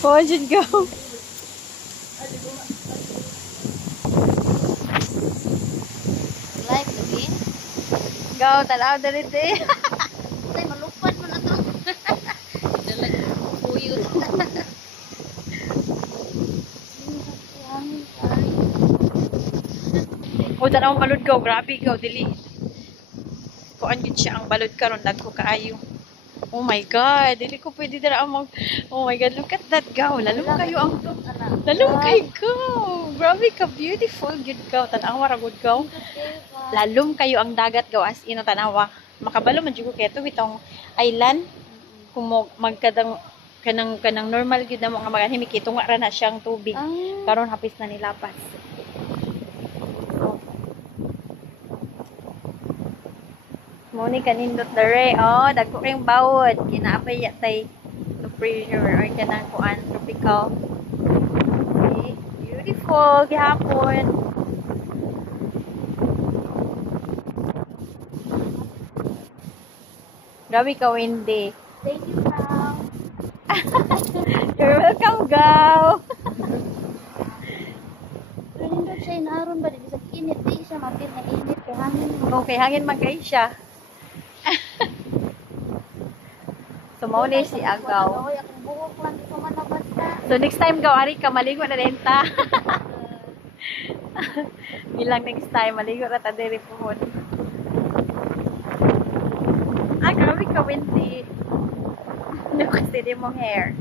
Oh, should go. Live lagi. Go, tanaw dali di. Tay malupad mo na to. Dalag buyot. O, tanaw balod go. Grabe go, dili. Kuan yun siya ang balod karon dagko kaayo. Oh my God, dili ko pwede dira mag. Oh my God, look at that go. Lalo kayo ang lalo kay go. Grabe ka beautiful good go. Tanawa ra good go. Lalom kayo ang dagat go as in tanawa. Makabalo man jud ko kay to bitong island. Kung magkadang kanang normal gyud namo nga maganhimi kito nga ra na siyang tubig. Karon hapis na nilapas. Muni kanindot dere. Oh, dagko kayong bawod. Kinaapay yatay no pressure or kanang kuan tropical. Okay. Beautiful gihapon. Grabe ka windy. Thank you, Pao. You're welcome, Gaw. Kanindot siya inaron ba di sa init di siya mapil na init kay hangin. Okay, hangin magkay siya. So, mauni si Agaw. Oy, akong buhok lang di ko manabas na. So, next time, Gaw, ari ka, maligo na din ta. Bilang next time, maligo na ta diri puhon. Ah, grabe ka, windy. Ano kasi di mong hair?